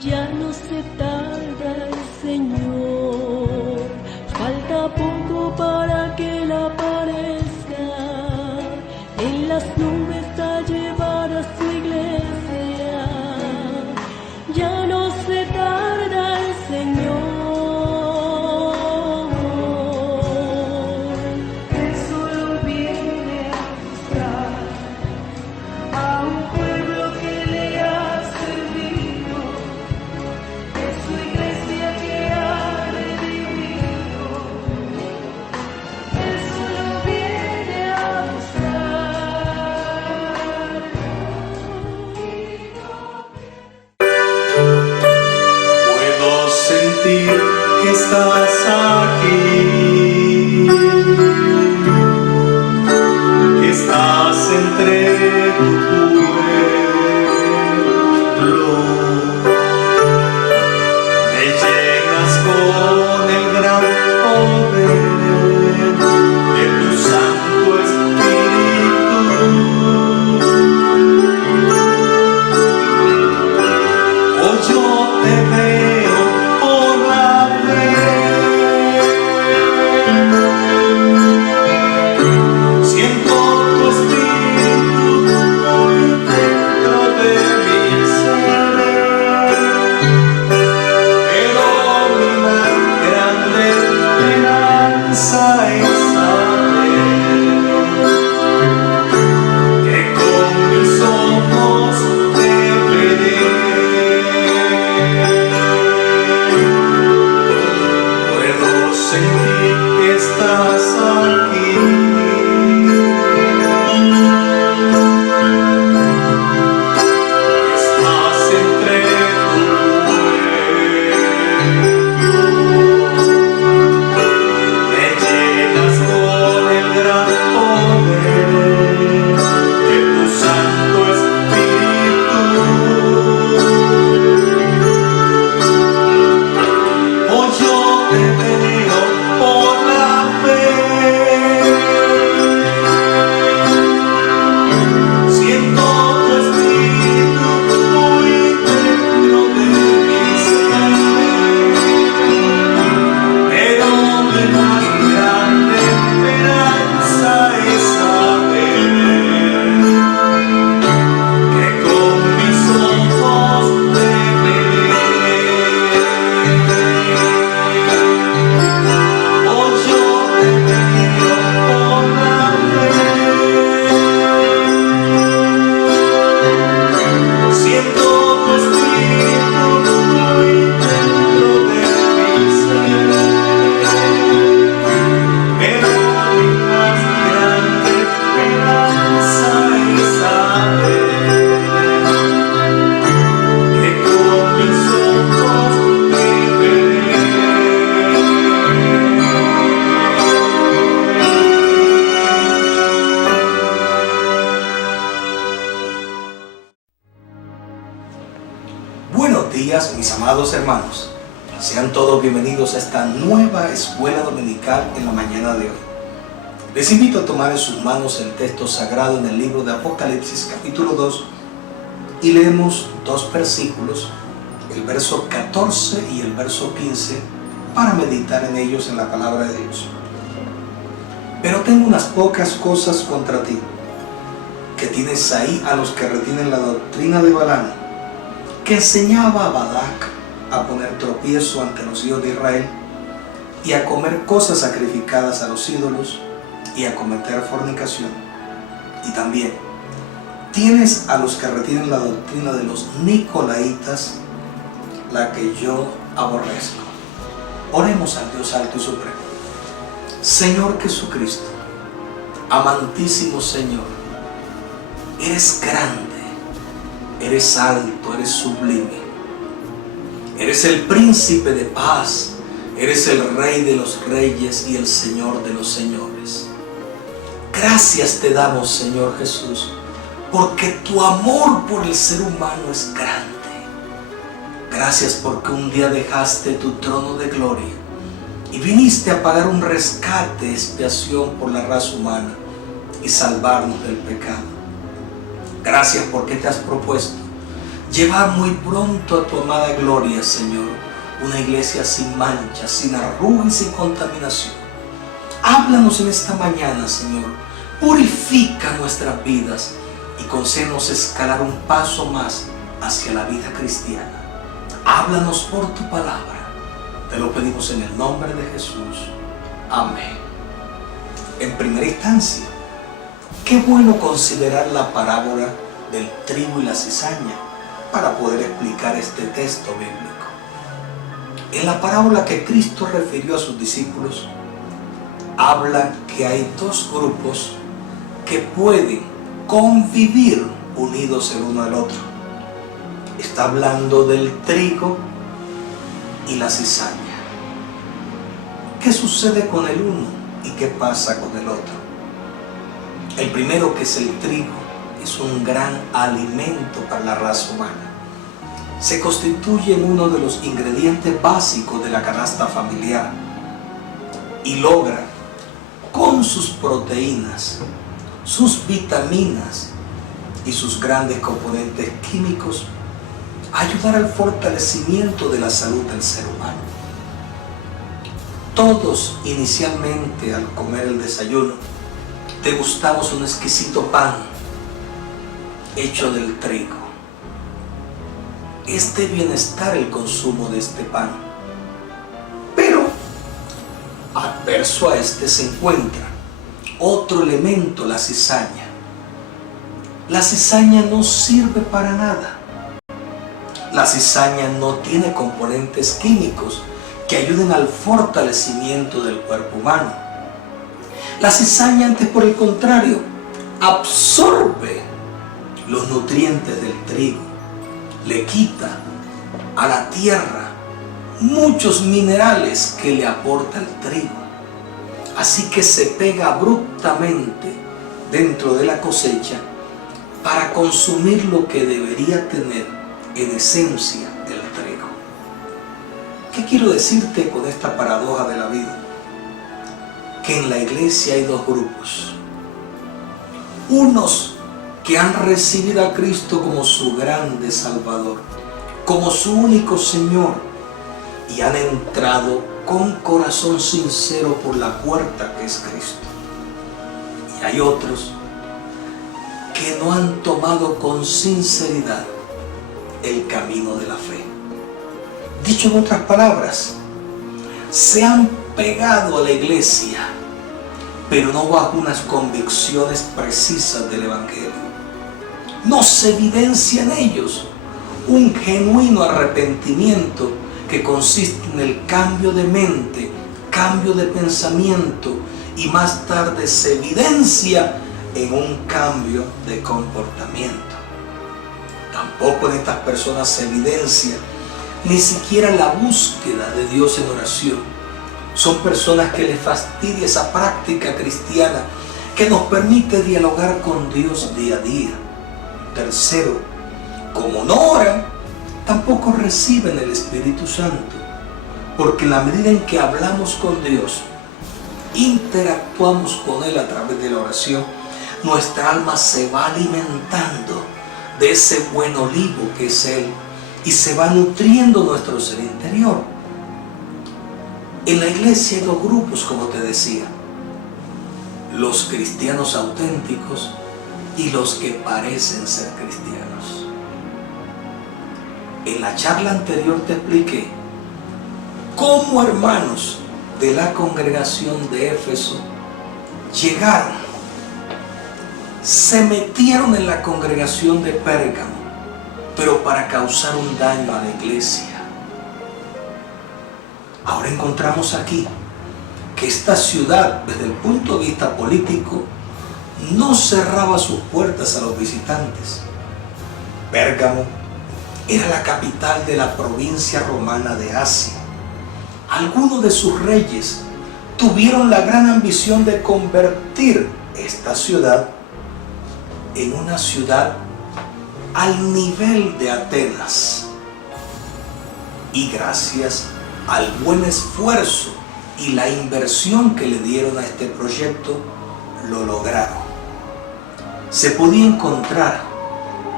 Ya no se tarda el Señor, falta poco para que Él aparezca, en las nubes a llevar a su iglesia. Ya no se tarda el Señor. Él solo viene a buscar a un pueblo que le ha servido, es su iglesia que ha redimido. Él solo viene a buscar. Puedo sentir que estás aquí, que estás entre tu pueblo. Me llenas con el gran poder de tu Santo Espíritu. Hoy yo te veo por la fe, siento tu espíritu muy dentro de mi ser, pero mi más grande esperanza es saber que con mis ojos te veré. Puedo sentir que estás aquí, que estás entre tu pueblo. Me llenas con el gran poder de tu Santo Espíritu. Hoy yo te veo por la fe, siento tu espíritu muy dentro de mi ser, pero mi más grande esperanza es saber que con mis ojos te veré. Hoy yo te veo por la fe, siento tu espíritu muy dentro de mi ser, pero mi más grande esperanza es saber que con mis ojos te veré. Buenos días, mis amados hermanos. Sean todos bienvenidos a esta nueva escuela dominical en la mañana de hoy. Les invito a tomar en sus manos el texto sagrado en el libro de Apocalipsis capítulo 2 y leemos dos versículos, el verso 14 y el verso 15, para meditar en ellos en la palabra de Dios. Pero tengo unas pocas cosas contra ti, que tienes ahí a los que retienen la doctrina de Balaam, que enseñaba a Balac a poner tropiezo ante los hijos de Israel y a comer cosas sacrificadas a los ídolos y a cometer fornicación. Y también tienes a los que retienen la doctrina de los Nicolaitas, la que yo aborrezco. Oremos al Dios alto y supremo. Señor Jesucristo, amantísimo Señor, eres grande, eres alto, eres sublime, eres el príncipe de paz, eres el rey de los reyes y el señor de los señores. Gracias te damos, Señor Jesús, porque tu amor por el ser humano es grande. Gracias porque un día dejaste tu trono de gloria y viniste a pagar un rescate, expiación por la raza humana y salvarnos del pecado. Gracias porque te has propuesto llevar muy pronto a tu amada gloria, Señor, una iglesia sin mancha, sin arruga y sin contaminación. Háblanos en esta mañana, Señor. Purifica nuestras vidas y concédenos escalar un paso más hacia la vida cristiana. Háblanos por tu palabra. Te lo pedimos en el nombre de Jesús. Amén. En primera instancia, qué bueno considerar la parábola del trigo y la cizaña para poder explicar este texto bíblico. En la parábola que Cristo refirió a sus discípulos, habla que hay dos grupos que pueden convivir unidos el uno al otro. Está hablando del trigo y la cizaña. ¿Qué sucede con el uno y qué pasa con el otro? El primero, que es el trigo, es un gran alimento para la raza humana. Se constituye en uno de los ingredientes básicos de la canasta familiar y logra, con sus proteínas, sus vitaminas y sus grandes componentes químicos, ayudar al fortalecimiento de la salud del ser humano. Todos inicialmente, al comer el desayuno, degustamos un exquisito pan hecho del trigo. Es de bienestar el consumo de este pan, pero adverso a este se encuentra otro elemento, la cizaña. La cizaña no sirve para nada. La cizaña no tiene componentes químicos que ayuden al fortalecimiento del cuerpo humano. La cizaña, antes, por el contrario, absorbe los nutrientes del trigo, le quita a la tierra muchos minerales que le aporta el trigo. Así que se pega abruptamente dentro de la cosecha para consumir lo que debería tener en esencia el trigo. ¿Qué quiero decirte con esta paradoja de la vida? Que en la iglesia hay dos grupos. Unos que han recibido a Cristo como su grande Salvador, como su único Señor, y han entrado con corazón sincero por la puerta que es Cristo. Y hay otros que no han tomado con sinceridad el camino de la fe. Dicho en otras palabras, se han pegado a la iglesia, pero no bajo unas convicciones precisas del Evangelio. No se evidencia en ellos un genuino arrepentimiento que consiste en el cambio de mente, cambio de pensamiento, y más tarde se evidencia en un cambio de comportamiento. Tampoco en estas personas se evidencia ni siquiera la búsqueda de Dios en oración. Son personas que les fastidia esa práctica cristiana que nos permite dialogar con Dios día a día. Tercero, como no oran, tampoco reciben el Espíritu Santo, porque en la medida en que hablamos con Dios, interactuamos con Él a través de la oración, nuestra alma se va alimentando de ese buen olivo que es Él y se va nutriendo nuestro ser interior. En la iglesia hay dos grupos, como te decía: los cristianos auténticos y los que parecen ser cristianos. En la charla anterior te expliqué cómo hermanos de la congregación de Éfeso llegaron, se metieron en la congregación de Pérgamo, pero para causar un daño a la iglesia. Ahora encontramos aquí que esta ciudad, desde el punto de vista político, no cerraba sus puertas a los visitantes. Pérgamo era la capital de la provincia romana de Asia. Algunos de sus reyes tuvieron la gran ambición de convertir esta ciudad en una ciudad al nivel de Atenas. Y gracias al buen esfuerzo y la inversión que le dieron a este proyecto, lo lograron. Se podía encontrar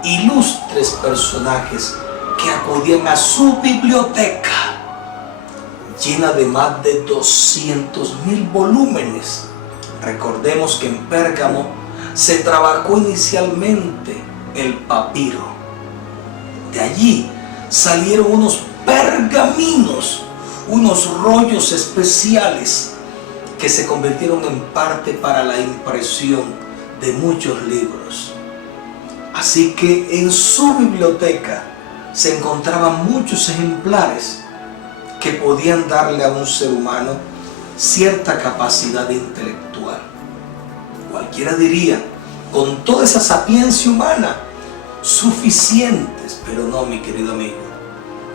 ilustres personajes que acudían a su biblioteca, llena de más de 200,000 volúmenes. Recordemos que en Pérgamo se trabajó inicialmente el papiro. De allí salieron unos pergaminos, unos rollos especiales que se convirtieron en parte para la impresión de muchos libros. Así que en su biblioteca se encontraban muchos ejemplares que podían darle a un ser humano cierta capacidad intelectual. Cualquiera diría, con toda esa sapiencia humana, suficientes, pero no, mi querido amigo.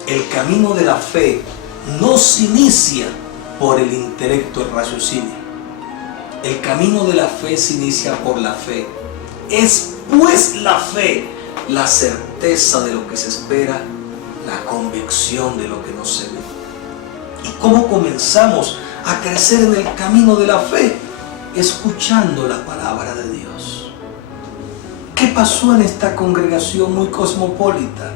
El camino de la fe no se inicia por el intelecto, el raciocinio. El camino de la fe se inicia por la fe. Es pues la fe, la certeza de lo que se espera, la convicción de lo que no se ve. ¿Y cómo comenzamos a crecer en el camino de la fe? Escuchando la palabra de Dios. ¿Qué pasó en esta congregación muy cosmopolita?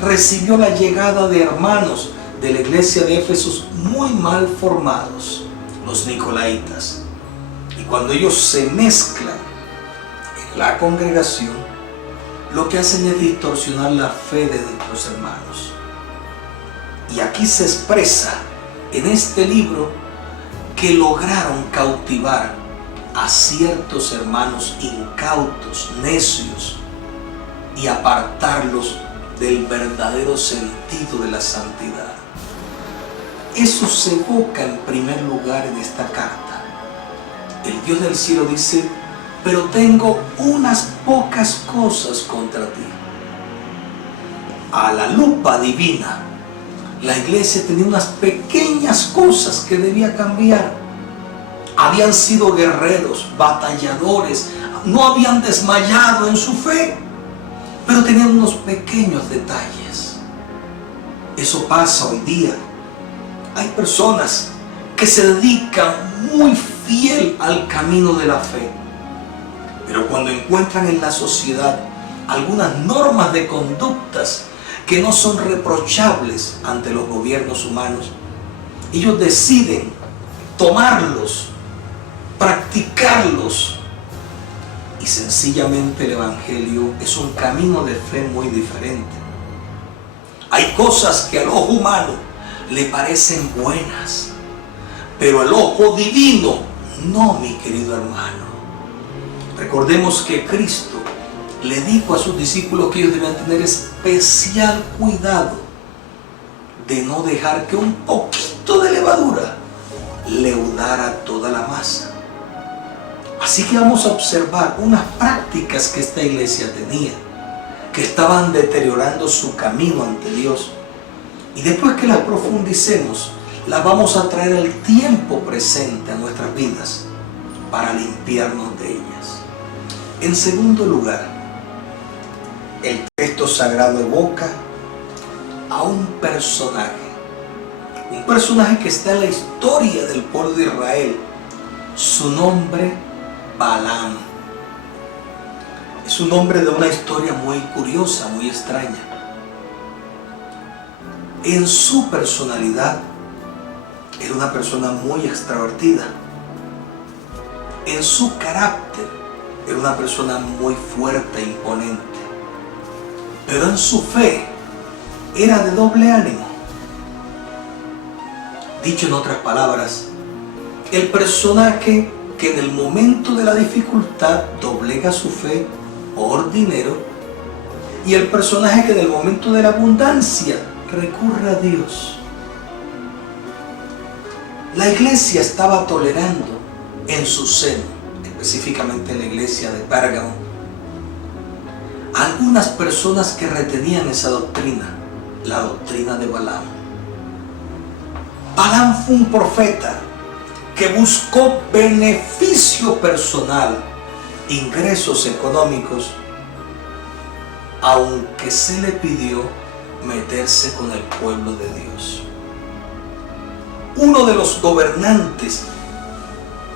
Recibió la llegada de hermanos de la iglesia de Éfeso muy mal formados, los nicolaitas. Y cuando ellos se mezclan en la congregación, lo que hacen es distorsionar la fe de nuestros hermanos. Y aquí se expresa en este libro que lograron cautivar a ciertos hermanos incautos, necios, y apartarlos del verdadero sentido de la santidad. Eso se evoca en primer lugar en esta carta. El Dios del cielo dice: pero tengo unas pocas cosas contra ti. A la lupa divina, la iglesia tenía unas pequeñas cosas que debía cambiar. Habían sido guerreros, batalladores, no habían desmayado en su fe, pero tenían unos pequeños detalles. Eso pasa hoy día. Hay personas que se dedican muy fiel al camino de la fe, pero cuando encuentran en la sociedad algunas normas de conductas que no son reprochables ante los gobiernos humanos, ellos deciden tomarlos, practicarlos, y sencillamente el evangelio es un camino de fe muy diferente. Hay cosas que al ojo humano le parecen buenas, pero al ojo divino no, mi querido hermano. Recordemos que Cristo le dijo a sus discípulos que ellos debían tener especial cuidado de no dejar que un poquito de levadura leudara toda la masa. Así que vamos a observar unas prácticas que esta iglesia tenía, que estaban deteriorando su camino ante Dios. Y después que las profundicemos, las vamos a traer al tiempo presente a nuestras vidas para limpiarnos de ellas. En segundo lugar, el texto sagrado evoca a un personaje que está en la historia del pueblo de Israel. Su nombre, Balaam. Es un nombre de una historia muy curiosa, muy extraña. En su personalidad, era una persona muy extrovertida. En su carácter, era una persona muy fuerte e imponente. Pero en su fe, era de doble ánimo. Dicho en otras palabras, el personaje que en el momento de la dificultad doblega su fe por dinero, y el personaje que en el momento de la abundancia recurre a Dios. La iglesia estaba tolerando en su seno, específicamente la iglesia de Pérgamo, algunas personas que retenían esa doctrina, la doctrina de Balaam. Balaam fue un profeta que buscó beneficio personal, ingresos económicos, aunque se le pidió meterse con el pueblo de Dios. Uno de los gobernantes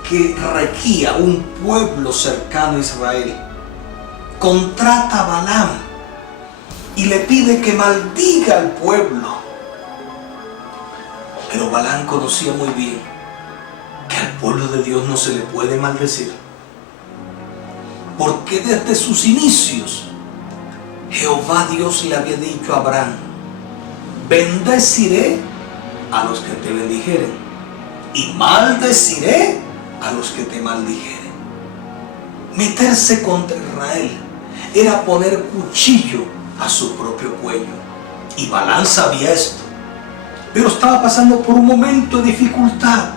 que regía un pueblo cercano a Israel contrata a Balaam y le pide que maldiga al pueblo. Pero Balaam conocía muy bien que al pueblo de Dios no se le puede maldecir, porque desde sus inicios Jehová Dios le había dicho a Abraham: bendeciré a los que te bendijeren y maldeciré a los que te maldijeren. Meterse contra Israel era poner cuchillo a su propio cuello, y Balaam sabía esto, pero estaba pasando por un momento de dificultad,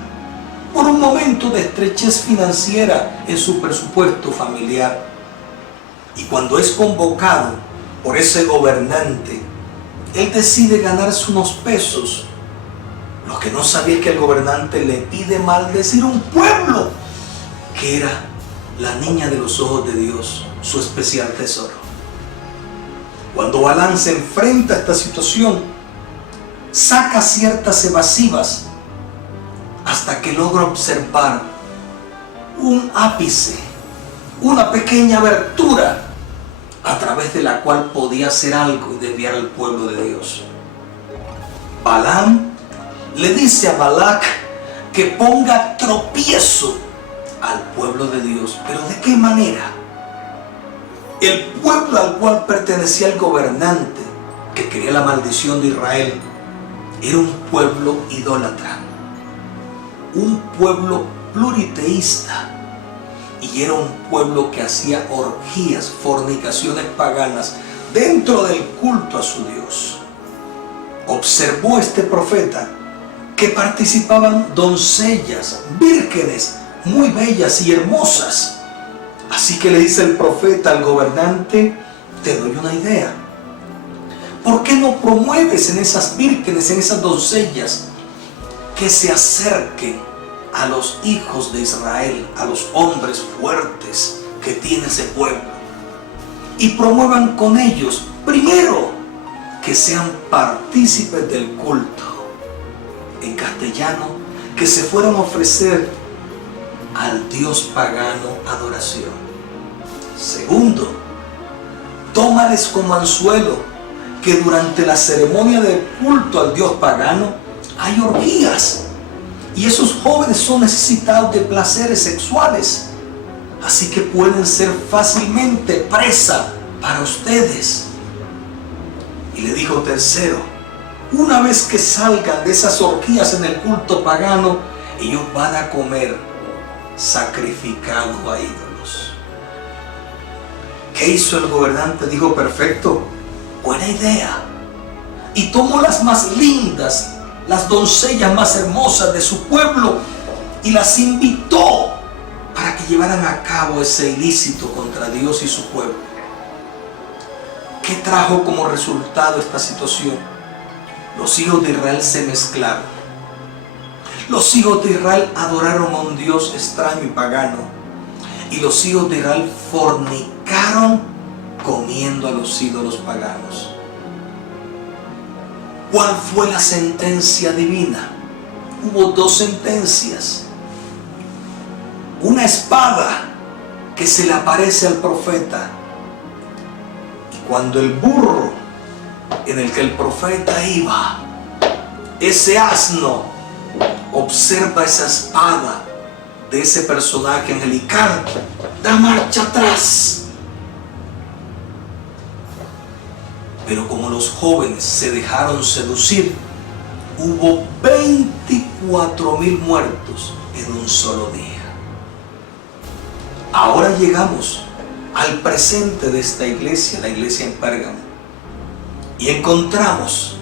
por un momento de estrechez financiera en su presupuesto familiar. Y cuando es convocado por ese gobernante, él decide ganarse unos pesos. Lo que no sabía es que el gobernante le pide maldecir un pueblo que era la niña de los ojos de Dios, su especial tesoro. Cuando Balaam se enfrenta a esta situación, saca ciertas evasivas hasta que logra observar un ápice, una pequeña abertura a través de la cual podía hacer algo y desviar al pueblo de Dios. Balaam le dice a Balac que ponga tropiezo al pueblo de Dios. ¿Pero de qué manera? El pueblo al cual pertenecía el gobernante que quería la maldición de Israel era un pueblo idólatra, un pueblo pluriteísta, y era un pueblo que hacía orgías, fornicaciones paganas dentro del culto a su Dios. Observó este profeta que participaban doncellas, vírgenes, muy bellas y hermosas. Así que le dice el profeta al gobernante: te doy una idea. ¿Por qué no promueves en esas vírgenes, en esas doncellas, que se acerquen a los hijos de Israel, a los hombres fuertes que tiene ese pueblo, y promuevan con ellos, primero, que sean partícipes del culto? En castellano, que se fueran a ofrecer al Dios pagano adoración. Segundo, tómales como anzuelo que durante la ceremonia del culto al Dios pagano hay orgías, y esos jóvenes son necesitados de placeres sexuales, así que pueden ser fácilmente presa para ustedes. Y le dijo tercero: una vez que salgan de esas orgías en el culto pagano, ellos van a comer sacrificado a ídolos. ¿Qué hizo el gobernante? Dijo: perfecto, buena idea. Y tomó las más lindas, las doncellas más hermosas de su pueblo, y las invitó para que llevaran a cabo ese ilícito contra Dios y su pueblo. ¿Qué trajo como resultado esta situación? Los hijos de Israel se mezclaron. Los hijos de Israel adoraron a un Dios extraño y pagano, y los hijos de Israel fornicaron comiendo a los ídolos paganos. ¿Cuál fue la sentencia divina? Hubo dos sentencias. Una espada que se le aparece al profeta, y cuando el burro en el que el profeta iba, ese asno, observa esa espada de ese personaje angelical, da marcha atrás. Pero como los jóvenes se dejaron seducir, hubo 24,000 muertos en un solo día. Ahora llegamos al presente de esta iglesia, la iglesia en Pérgamo, y encontramos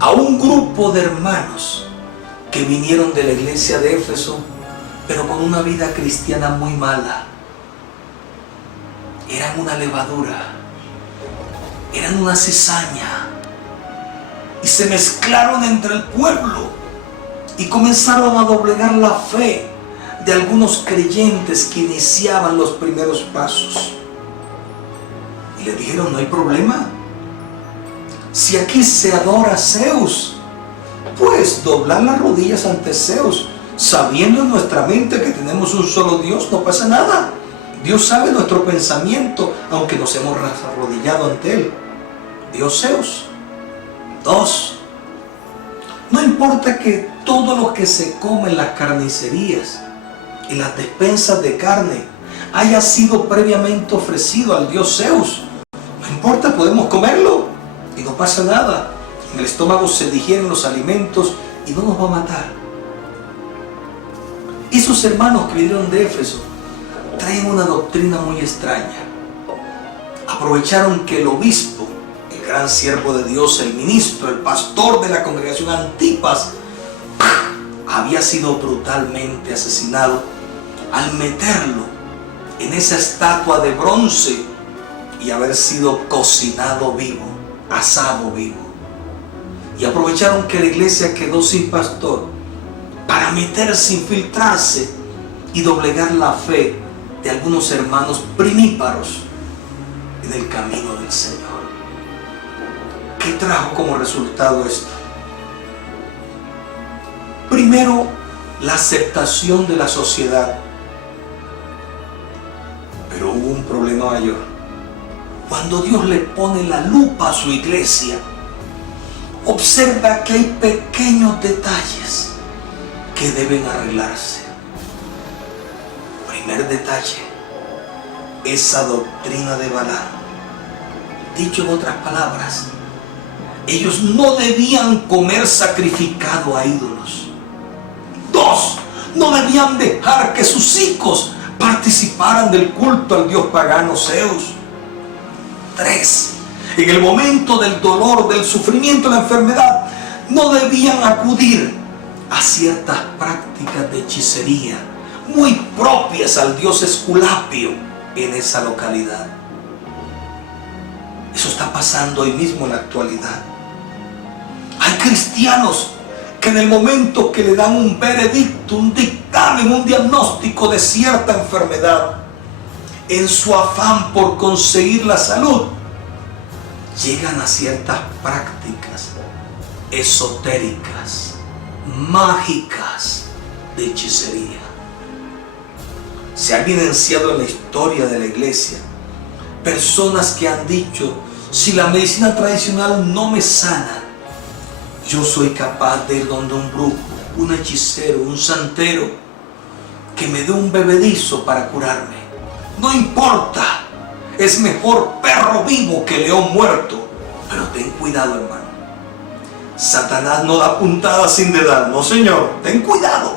a un grupo de hermanos que vinieron de la iglesia de Éfeso, pero con una vida cristiana muy mala. Eran una levadura, eran una cizaña, y se mezclaron entre el pueblo y comenzaron a doblegar la fe de algunos creyentes que iniciaban los primeros pasos. Y le dijeron: no hay problema, si aquí se adora a Zeus, pues doblar las rodillas ante Zeus, sabiendo en nuestra mente que tenemos un solo Dios, no pasa nada. Dios sabe nuestro pensamiento, aunque nos hemos arrodillado ante Él. dios Zeus. 2. No importa que todo lo que se come en las carnicerías y las despensas de carne haya sido previamente ofrecido al dios Zeus. No importa, podemos comerlo y no pasa nada. En el estómago se digieren los alimentos y no nos va a matar. Esos hermanos que vinieron de Éfeso traen una doctrina muy extraña. Aprovecharon que el obispo, el gran siervo de Dios, el ministro, el pastor de la congregación Antipas, había sido brutalmente asesinado al meterlo en esa estatua de bronce y haber sido cocinado vivo, asado vivo. Y aprovecharon que la iglesia quedó sin pastor para meterse, infiltrarse y doblegar la fe de algunos hermanos primíparos en el camino del Señor. ¿Qué trajo como resultado esto? Primero, la aceptación de la sociedad. Pero hubo un problema mayor. Cuando Dios le pone la lupa a su iglesia, observa que hay pequeños detalles que deben arreglarse. Primer detalle, esa doctrina de Balaam. Dicho en otras palabras, ellos no debían comer sacrificado a ídolos. 2. No debían dejar que sus hijos participaran del culto al dios pagano Zeus. 3. En el momento del dolor, del sufrimiento, de la enfermedad, no debían acudir a ciertas prácticas de hechicería muy propias al dios Esculapio en esa localidad. Eso está pasando hoy mismo en la actualidad. Hay cristianos que en el momento que le dan un veredicto, un dictamen, un diagnóstico de cierta enfermedad, en su afán por conseguir la salud, llegan a ciertas prácticas esotéricas, mágicas, de hechicería. Se ha evidenciado en la historia de la iglesia personas que han dicho: si la medicina tradicional no me sana, yo soy capaz de ir donde un brujo, un hechicero, un santero, que me dé un bebedizo para curarme. No importa, es mejor perro vivo que león muerto. Pero ten cuidado, hermano. Satanás no da puntadas sin dedal. No, señor, ten cuidado.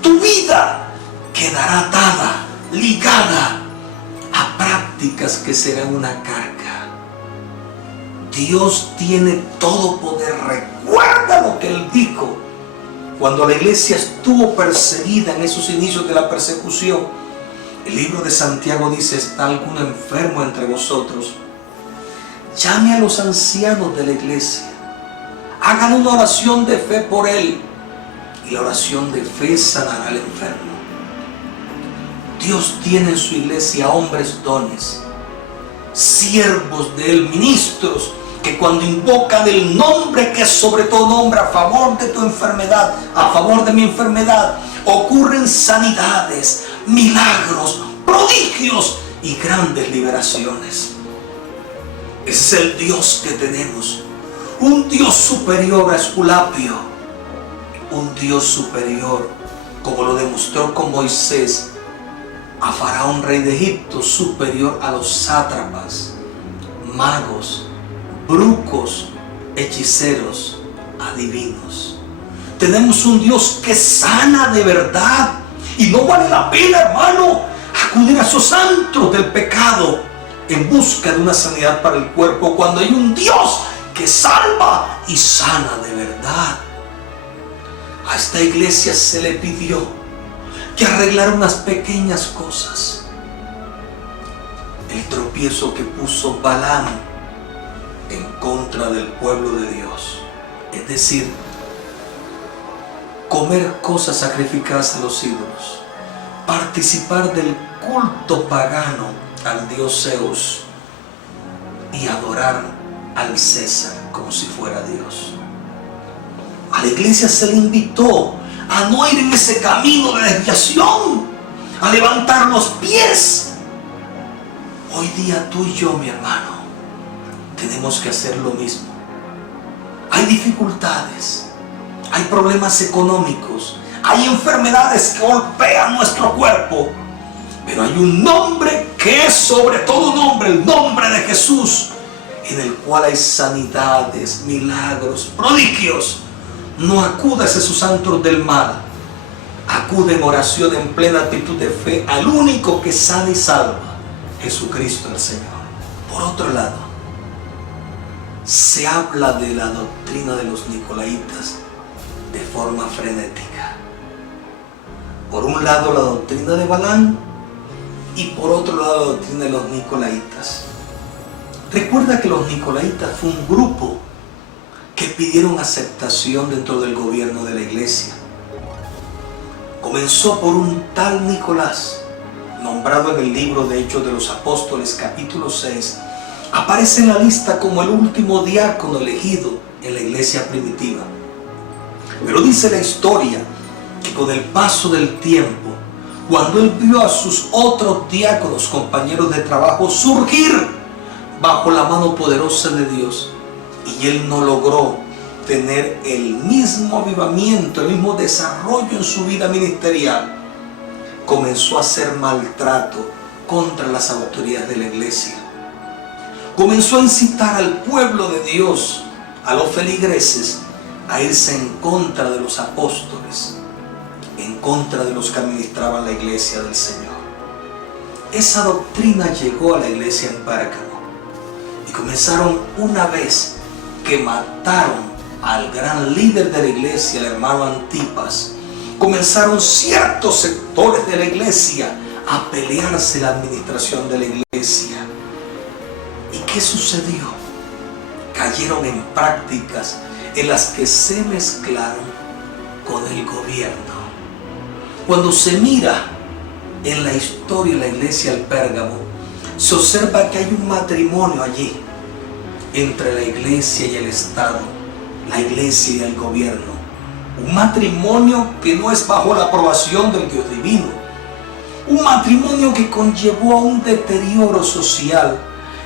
Tu vida quedará atada, ligada a prácticas que serán una carga. Dios tiene todo poder. Recuerda lo que Él dijo cuando la iglesia estuvo perseguida en esos inicios de la persecución. El libro de Santiago dice: ¿está alguno enfermo entre vosotros? Llame a los ancianos de la iglesia, hagan una oración de fe por él, y la oración de fe sanará al enfermo. Dios tiene en su iglesia hombres dones, siervos de él, ministros, que cuando invocan el nombre que es sobre todo nombre, a favor de tu enfermedad, a favor de mi enfermedad, ocurren sanidades, milagros, prodigios y grandes liberaciones. Ese es el Dios que tenemos, un Dios superior a Esculapio, un Dios superior, como lo demostró con Moisés, a Faraón, rey de Egipto, superior a los sátrapas, magos, brucos, hechiceros, adivinos. Tenemos un Dios que sana de verdad, y no vale la pena, hermano, acudir a esos antros del pecado en busca de una sanidad para el cuerpo, cuando hay un Dios que salva y sana de verdad. A esta iglesia se le pidió que arreglara unas pequeñas cosas. El tropiezo que puso Balaam en contra del pueblo de Dios, es decir, comer cosas sacrificadas a los ídolos, participar del culto pagano al dios Zeus y adorar al César como si fuera Dios. A la iglesia se le invitó a no ir en ese camino de desviación, a levantar los pies. Hoy día tú y yo, mi hermano, tenemos que hacer lo mismo. Hay dificultades, hay problemas económicos, hay enfermedades que golpean nuestro cuerpo, pero hay un nombre que es sobre todo nombre, el nombre de Jesús, en el cual hay sanidades, milagros, prodigios. No acudas a esos antros del mal, acude en oración en plena actitud de fe al único que sana y salva, Jesucristo el Señor. Por otro lado, se habla de la doctrina de los nicolaitas de forma frenética. Por un lado la doctrina de Balaam y por otro lado la doctrina de los nicolaitas. Recuerda que los nicolaitas fue un grupo que pidieron aceptación dentro del gobierno de la iglesia. Comenzó por un tal Nicolás, nombrado en el libro de Hechos de los Apóstoles capítulo 6, aparece en la lista como el último diácono elegido en la iglesia primitiva. Pero dice la historia que con el paso del tiempo, cuando él vio a sus otros diáconos, compañeros de trabajo, surgir bajo la mano poderosa de Dios, y él no logró tener el mismo avivamiento, el mismo desarrollo en su vida ministerial, comenzó a hacer maltrato contra las autoridades de la iglesia. Comenzó a incitar al pueblo de Dios, a los feligreses, a irse en contra de los apóstoles, en contra de los que administraban la iglesia del Señor. Esa doctrina llegó a la iglesia en Pérgamo y comenzaron, una vez que mataron al gran líder de la iglesia, el hermano Antipas, comenzaron ciertos sectores de la iglesia a pelearse la administración de la iglesia. ¿Y qué sucedió? Cayeron en prácticas en las que se mezclaron con el gobierno. Cuando se mira en la historia de la iglesia del Pérgamo, se observa que hay un matrimonio allí entre la iglesia y el Estado, la iglesia y el gobierno. Un matrimonio que no es bajo la aprobación del Dios divino. Un matrimonio que conllevó a un deterioro social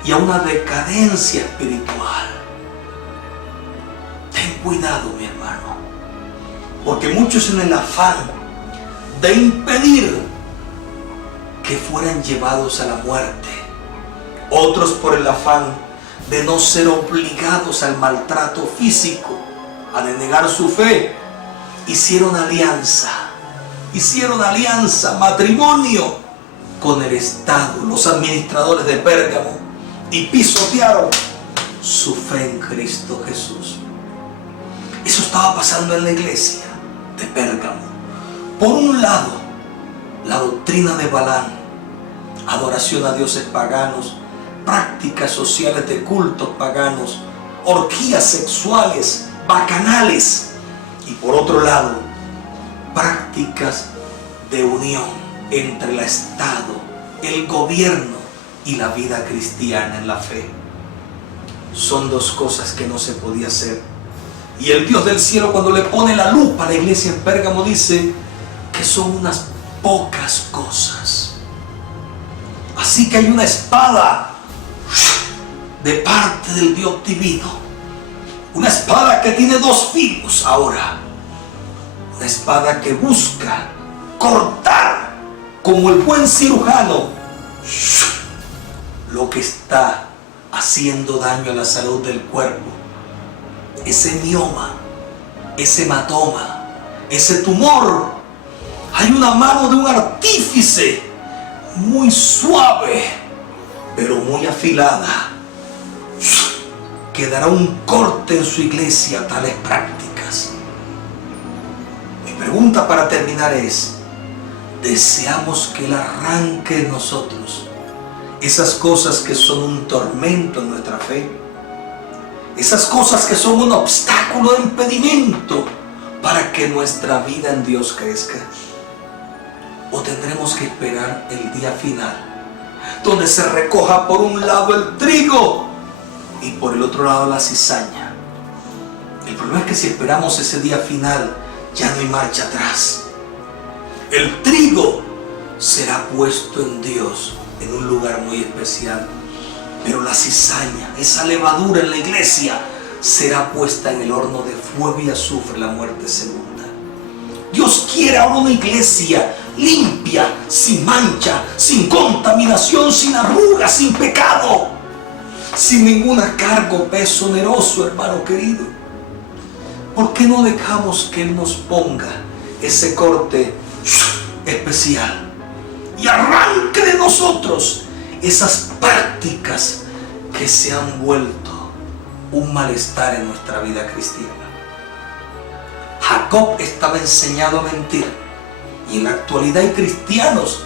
y a una decadencia espiritual. Ten cuidado, mi hermano, porque muchos, en el afán de impedir que fueran llevados a la muerte, otros por el afán de no ser obligados al maltrato físico, a denegar su fe, hicieron alianza, matrimonio con el Estado, los administradores de Pérgamo, y pisotearon su fe en Cristo Jesús. Eso estaba pasando en la iglesia de Pérgamo. Por un lado, la doctrina de Balaam, adoración a dioses paganos, prácticas sociales de cultos paganos, orgías sexuales, bacanales. Y por otro lado, prácticas de unión entre el Estado, el gobierno y la vida cristiana en la fe. Son dos cosas que no se podía hacer. Y el Dios del cielo, cuando le pone la lupa a la iglesia en Pérgamo, dice que son unas pocas cosas. Así que hay una espada de parte del Dios divino, una espada que tiene dos filos ahora, una espada que busca cortar como el buen cirujano lo que está haciendo daño a la salud del cuerpo, ese mioma, ese hematoma, ese tumor. Hay una mano de un artífice muy suave pero muy afilada, que dará un corte en su iglesia a tales prácticas. Mi pregunta para terminar es: ¿deseamos que Él arranque en nosotros esas cosas que son un tormento en nuestra fe? Esas cosas que son un obstáculo de impedimento para que nuestra vida en Dios crezca. ¿O tendremos que esperar el día final, donde se recoja por un lado el trigo y por el otro lado la cizaña? El problema es que si esperamos ese día final, ya no hay marcha atrás. El trigo será puesto en Dios en un lugar muy especial, Pero la cizaña, esa levadura en la iglesia, será puesta en el horno de fuego y azufre, la muerte segunda. Dios quiere ahora una iglesia limpia, sin mancha, sin contaminación, sin arrugas, sin pecado, sin ninguna carga o peso oneroso, hermano querido. ¿Por qué no dejamos que Él nos ponga ese corte especial y arranque de nosotros esas prácticas que se han vuelto un malestar en nuestra vida cristiana? Jacob estaba enseñado a mentir, y en la actualidad hay cristianos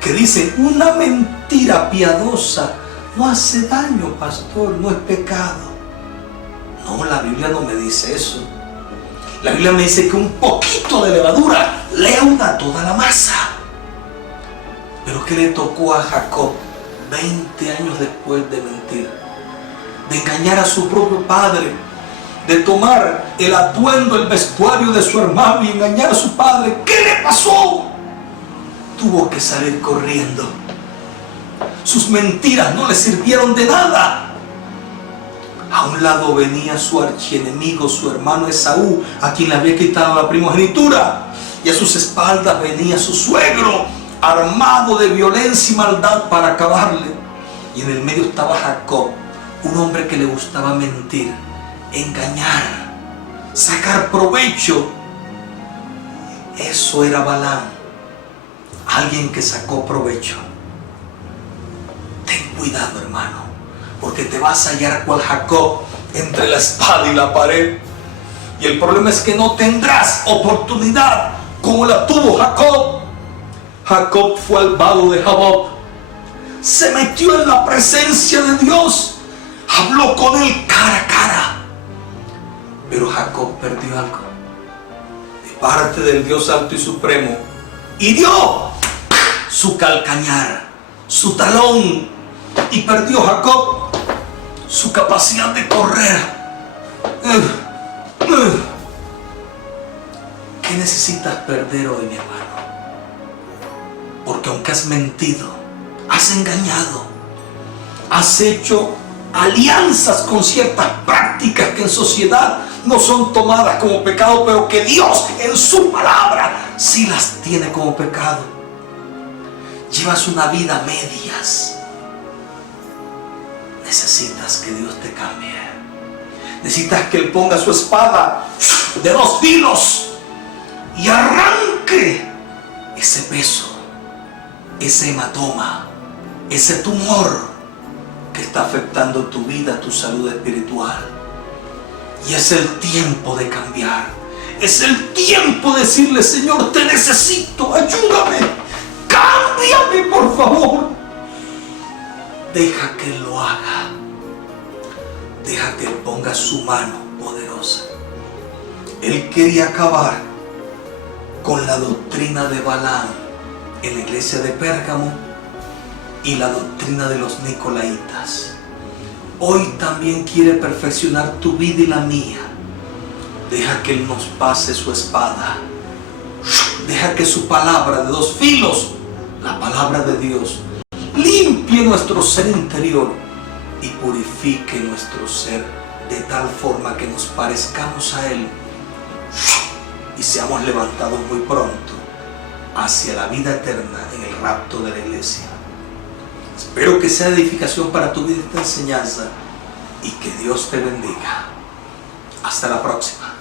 que dicen: una mentira piadosa no hace daño, pastor, no es pecado. No, la Biblia no me dice eso. La Biblia me dice que un poquito de levadura leuda toda la masa. Pero ¿qué le tocó a Jacob 20 años después de mentir, de engañar a su propio padre, de tomar el atuendo, el vestuario de su hermano y engañar a su padre? ¿Qué le pasó? Tuvo que salir corriendo. Sus mentiras no le sirvieron de nada. A un lado venía su archienemigo, su hermano Esaú, a quien le había quitado la primogenitura, y a sus espaldas venía su suegro, armado de violencia y maldad para acabarle. Y en el medio estaba Jacob, un hombre que le gustaba mentir, engañar, sacar provecho. Eso era Balaam, alguien que sacó provecho. Ten cuidado, hermano, porque te vas a hallar cual Jacob entre la espada y la pared. Y el problema es que no tendrás oportunidad como la tuvo Jacob. Jacob fue al vado de Jaboc, se metió en la presencia de Dios, habló con él cara a cara. Pero Jacob perdió algo de parte del Dios Alto y Supremo, y dio su calcañar, su talón, y perdió Jacob su capacidad de correr. ¿Qué necesitas perder hoy, mi hermano? Porque aunque has mentido, has engañado, has hecho alianzas con ciertas prácticas que en sociedad no son tomadas como pecado, pero que Dios en su palabra sí las tiene como pecado. Llevas una vida a medias. Necesitas que Dios te cambie. Necesitas que Él ponga su espada de 2 filos y arranque ese peso, ese hematoma, ese tumor que está afectando tu vida, tu salud espiritual. Y es el tiempo de cambiar. Es el tiempo de decirle: Señor, te necesito, ayúdame, cámbiame, por favor. Deja que Él lo haga. Deja que Él ponga su mano poderosa. Él quería acabar con la doctrina de Balaam en la iglesia de Pérgamo y la doctrina de los Nicolaitas. Hoy también quiere perfeccionar tu vida y la mía. Deja que Él nos pase su espada. Deja que su palabra de 2 filos, la palabra de Dios, limpie nuestro ser interior y purifique nuestro ser de tal forma que nos parezcamos a Él y seamos levantados muy pronto hacia la vida eterna en el rapto de la iglesia. Espero que sea edificación para tu vida esta enseñanza y que Dios te bendiga. Hasta la próxima.